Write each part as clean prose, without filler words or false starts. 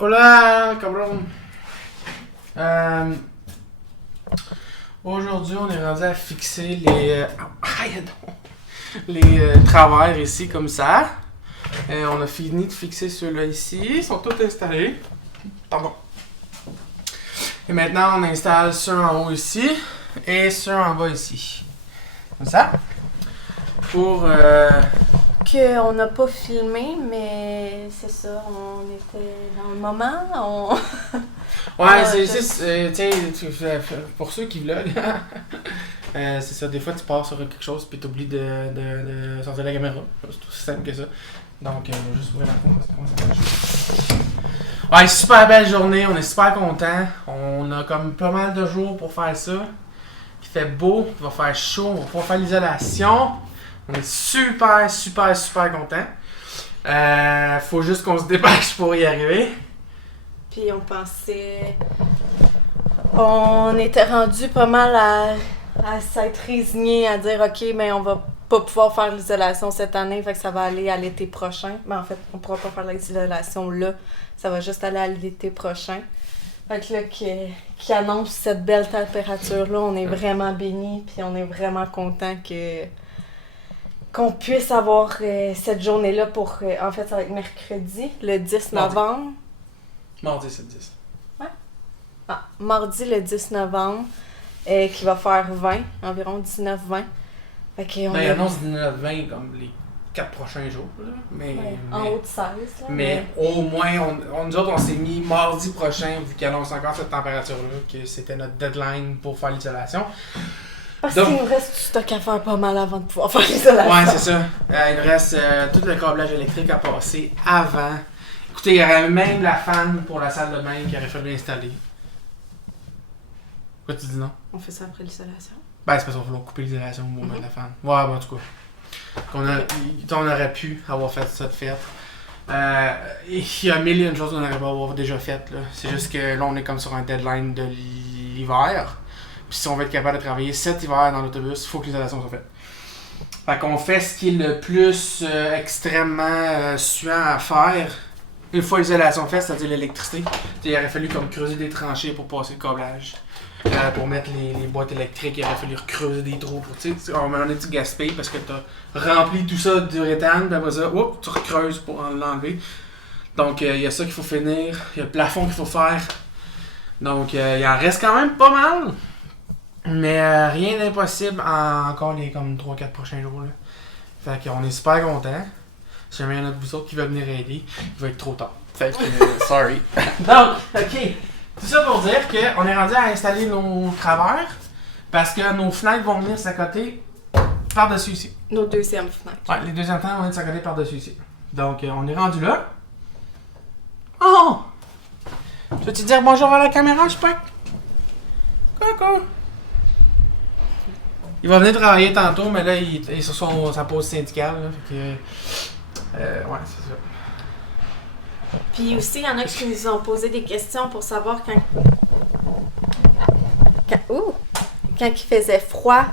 Hola, cabrón! Aujourd'hui, on est rendu à fixer les travers ici, comme ça. On a fini de fixer ceux-là ici. Ils sont tous installés. Pardon. Et maintenant, on installe ceux en haut ici et ceux en bas ici. Comme ça. Pour... Qu'on n'a pas filmé, mais c'est ça, on était dans le moment, Ouais, c'est pour ceux qui vloguent, c'est ça, des fois tu pars sur quelque chose puis t'oublies de sortir la caméra. C'est aussi simple que ça. Donc, on va juste ouvrir la porte, comment ça marche. Ouais, super belle journée, on est super contents. On a comme pas mal de jours pour faire ça. Il fait beau, il va faire chaud, on va pouvoir faire l'isolation. On est super contents. Faut juste qu'on se dépêche pour y arriver. Puis on était rendu pas mal à s'être résigné, à dire ok, mais on va pas pouvoir faire l'isolation cette année, fait que ça va aller à l'été prochain. Mais en fait, on pourra pas faire l'isolation là, ça va juste aller à l'été prochain. Fait que là, qui annonce cette belle température-là, on est vraiment bénis, puis on est vraiment content qu'on puisse avoir cette journée-là pour... en fait, ça va être mercredi, le 10 novembre. Mardi, c'est le 10. Ouais. Ah, mardi, le 10 novembre, qui va faire 20, environ 19-20. Fait qu'on Il annonce 19-20 comme les 4 prochains jours. Là. Mais, en haut de 16. Là, mais au moins, nous autres, on s'est mis mardi prochain, vu qu'il annonce encore cette température-là, que c'était notre deadline pour faire l'isolation. Parce qu'il nous reste du stock à faire pas mal avant de pouvoir faire l'isolation. Ouais, c'est ça. Il nous reste tout le câblage électrique à passer avant. Écoutez, il y aurait même la fan pour la salle de bain qui aurait fallu installer. Pourquoi tu dis non? On fait ça après l'isolation. Ben, c'est parce qu'il va falloir couper l'isolation au moment de la fan. Ouais, ben, en tout cas. On aurait pu avoir fait ça de fait. Il y a mille et une choses qu'on aurait pas avoir déjà faites. Là. C'est juste que là, on est comme sur un deadline de l'hiver. Puis si on veut être capable de travailler cet hiver dans l'autobus, il faut que l'isolation soit faite. Fait qu'on fait ce qui est le plus extrêmement suant à faire. Une fois l'isolation faite, c'est-à-dire l'électricité. Il aurait fallu comme creuser des tranchées pour passer le câblage. Pour mettre les boîtes électriques, il aurait fallu creuser des trous. On a du gaspille parce que tu as rempli tout ça d'uréthane, puis après ça, tu recreuses pour l'enlever. Donc il y a ça qu'il faut finir, il y a le plafond qu'il faut faire. Donc il en reste quand même pas mal. Mais rien d'impossible encore les comme 3-4 prochains jours. Là. Fait qu'on est super contents. Si jamais il y en a de vous autres qui veulent venir aider, il va être trop tard. Fait que, sorry. Donc, ok. Tout ça pour dire qu'on est rendu à installer nos travers parce que nos fenêtres vont venir s'accoter par-dessus ici. Nos deuxièmes fenêtres. Ouais, les deuxièmes fenêtres vont venir s'accoter par-dessus ici. Donc, on est rendu là. Oh! Peux-tu dire bonjour à la caméra, Spike? Coucou! Il va venir travailler tantôt, mais là, il est sur sa pause syndicale. Là, fait que, ouais, c'est ça. Puis aussi, il y en a qui nous ont posé des questions pour savoir quand il faisait froid,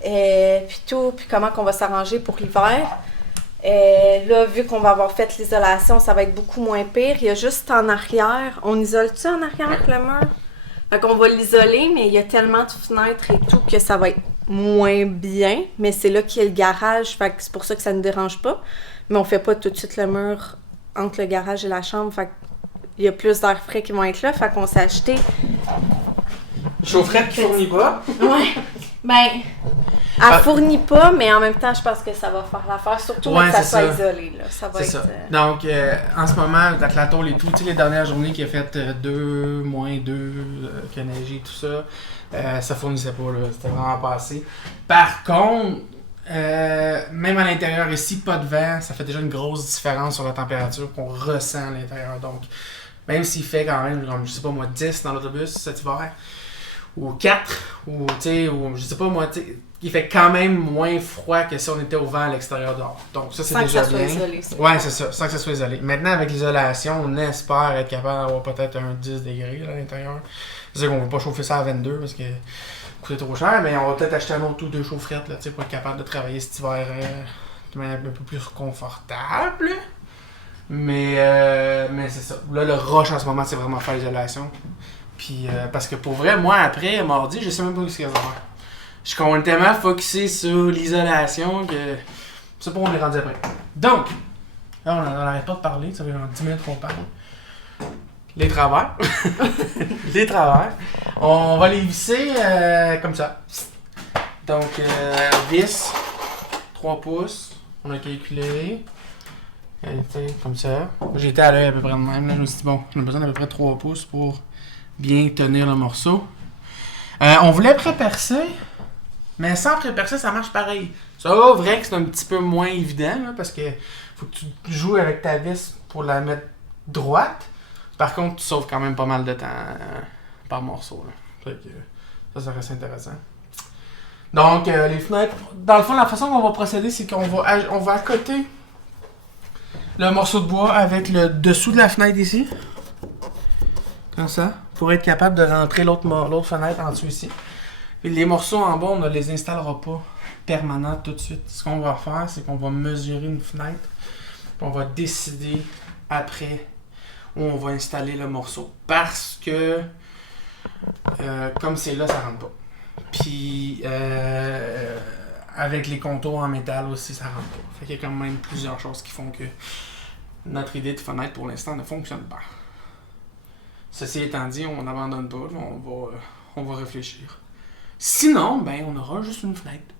puis tout, puis comment qu'on va s'arranger pour l'hiver. Là, vu qu'on va avoir fait l'isolation, ça va être beaucoup moins pire. Il y a juste en arrière. On isole-tu en arrière le mur? Fait qu'on va l'isoler, mais il y a tellement de fenêtres et tout que ça va être moins bien. Mais c'est là qu'il y a le garage, fait que c'est pour ça que ça ne dérange pas. Mais on fait pas tout de suite le mur entre le garage et la chambre, fait qu'il y a plus d'air frais qui vont être là, fait qu'on s'est acheté... Chaufferette qui fournit pas. Ouais, ben... Elle fournit pas, mais en même temps, je pense que ça va faire l'affaire, surtout que ça soit isolé, là. Ça va être... ça. Donc, en ce moment, avec la tôle et tout, tu sais, les dernières journées qui a fait 2, -2, qu'il a neigé et tout ça, ça fournissait pas, là. C'était vraiment pas assez. Par contre... même à l'intérieur ici, pas de vent, ça fait déjà une grosse différence sur la température qu'on ressent à l'intérieur. Donc, même s'il fait quand même, comme, je sais pas moi, 10 dans l'autobus cet hiver, ou 4, ou tu sais, ou je sais pas moi, tu sais, il fait quand même moins froid que si on était au vent à l'extérieur dehors. Donc, ça, c'est sans déjà que ça bien. soit isolé, ouais, c'est ça, sans que ça soit isolé. Maintenant, avec l'isolation, on espère être capable d'avoir peut-être un 10 degrés là, à l'intérieur. C'est-à-dire qu'on ne va pas chauffer ça à 22 parce que coûtait trop cher, mais on va peut-être acheter un autre ou 2 chaufferettes là, pour être capable de travailler cet hiver de manière un peu plus confortable. Mais c'est ça. Là, le rush en ce moment, c'est vraiment faire l'isolation. Puis, parce que pour vrai, moi, après, mardi, je sais même pas ce qu'il y a à faire. Je suis tellement focusé sur l'isolation que... Je sais pas où on est rendu après. Donc, là, on n'arrête pas de parler. Ça fait genre 10 minutes qu'on parle. Les travers. Les travers. On va les visser comme ça. Donc, vis, 3 pouces. On a calculé. Comme ça. J'étais à l'œil à peu près de même. Là, je me suis dit, bon, on a besoin d'à peu près 3 pouces pour bien tenir le morceau. On voulait pré-percer, mais sans pré-percer, ça marche pareil. C'est vrai que c'est un petit peu moins évident, là, parce que faut que tu joues avec ta vis pour la mettre droite. Par contre, tu sauves quand même pas mal de temps par morceau. Là. Fait que, ça reste intéressant. Donc, les fenêtres, dans le fond, la façon qu'on va procéder, c'est qu'on va accoter le morceau de bois avec le dessous de la fenêtre ici. Comme ça. Pour être capable de rentrer l'autre fenêtre en dessous ici. Et les morceaux en bas, on ne les installera pas permanents tout de suite. Ce qu'on va faire, c'est qu'on va mesurer une fenêtre. Puis on va décider après où on va installer le morceau. Parce que comme c'est là, ça rentre pas. Puis avec les contours en métal aussi, ça rentre pas. Fait qu'il y a quand même plusieurs choses qui font que notre idée de fenêtre pour l'instant ne fonctionne pas. Ceci étant dit, on n'abandonne pas, on va réfléchir. Sinon, ben on aura juste une fenêtre.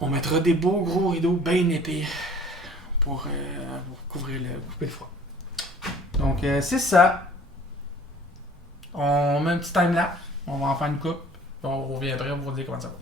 On mettra des beaux gros rideaux bien épais pour couper le froid. Donc c'est ça. On met un petit time-lapse, on va en faire une coupe, on reviendra pour vous dire comment ça va.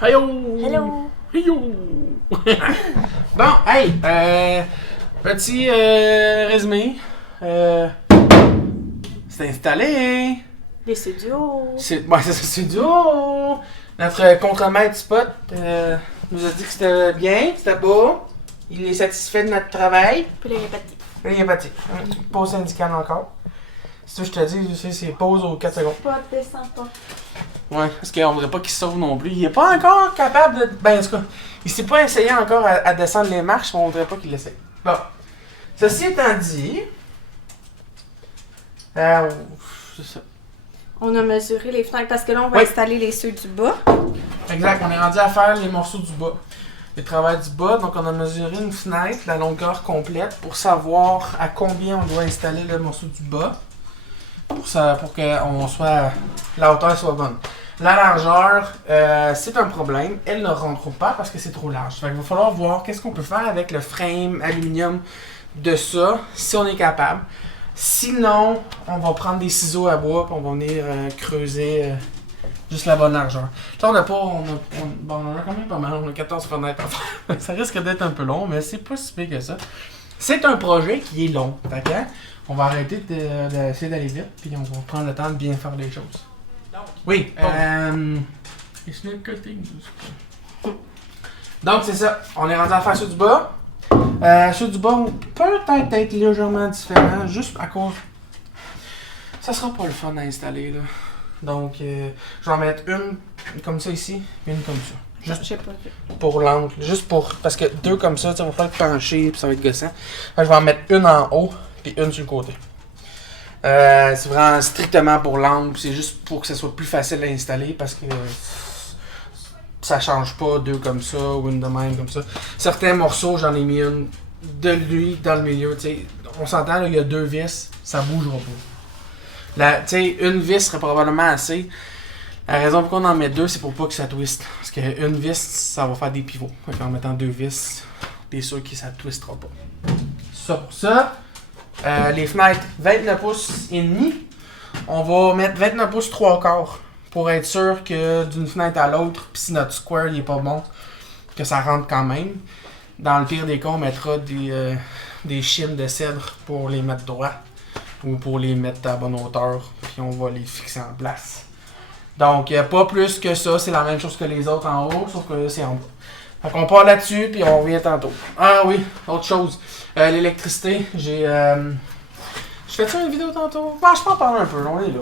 Hello! Hello! Bon, hey! Petit résumé. C'est installé. Les studios. C'est ça, studio. Notre contremaître spot nous a dit que c'était bien, c'était beau. Il est satisfait de notre travail. Puis là, il est parti. Là, il est parti. Pause syndicale encore. C'est ça que je te dis, c'est pause aux 4 secondes. Pas descend pas. Ouais, parce qu'on voudrait pas qu'il se sauve non plus. Il est pas encore capable de. Ben, en tout cas, il s'est pas essayé encore à descendre les marches, on voudrait pas qu'il l'essaye. Bon. Ceci étant dit. C'est ça. On a mesuré les fenêtres parce que là, on va installer les ceux du bas. Exact, on est rendu à faire les morceaux du bas. Les travails du bas, donc on a mesuré une fenêtre, la longueur complète, pour savoir à combien on doit installer le morceau du bas. Pour que la hauteur soit bonne. La largeur, c'est un problème. Elle ne rentre pas parce que c'est trop large. Fait qu'il va falloir voir qu'est-ce qu'on peut faire avec le frame aluminium de ça, si on est capable. Sinon, on va prendre des ciseaux à bois et on va venir creuser juste la bonne largeur. Là, on a quand même pas mal. On a 14 fenêtres à faire. Ça risque d'être un peu long, mais c'est pas si pire que ça. C'est un projet qui est long. Fait que, on va arrêter d'essayer d'aller vite puis on va prendre le temps de bien faire les choses. Oui. Donc, c'est ça. On est rendu à faire ceux du bas. Ceux du bas vont peut-être être légèrement différents, juste à cause. Ça sera pas le fun à installer, là. Donc, je vais en mettre une comme ça ici, une comme ça. Juste Je sais pas. pour l'angle. Juste pour. Parce que deux comme ça, on va faire pencher, puis ça va être gossant. Fait que je vais en mettre une en haut, puis une sur le côté. C'est vraiment strictement pour l'angle, c'est juste pour que ça soit plus facile à installer parce que ça change pas deux comme ça ou une de même comme ça. Certains morceaux, j'en ai mis une de lui dans le milieu. T'sais, on s'entend, il y a deux vis, ça bougera pas. Une vis serait probablement assez. La raison pour qu'on en met deux, c'est pour pas que ça twiste. Parce qu'une vis, ça va faire des pivots. Donc en mettant deux vis, t'es sûr que ça twistera pas. Ça pour ça. Les fenêtres 29 pouces et demi. On va mettre 29 pouces 3 quarts pour être sûr que d'une fenêtre à l'autre, pis si notre square il est pas bon, que ça rentre quand même. Dans le pire des cas, on mettra des chimes de cèdre pour les mettre droits ou pour les mettre à bonne hauteur, puis on va les fixer en place. Donc, pas plus que ça, c'est la même chose que les autres en haut, sauf que là c'est en bas. Fait qu'on part là-dessus, puis on revient tantôt. Ah oui, autre chose. L'électricité, j'ai... Je fais-tu une vidéo tantôt? Bon, je peux en parler un peu, on est là.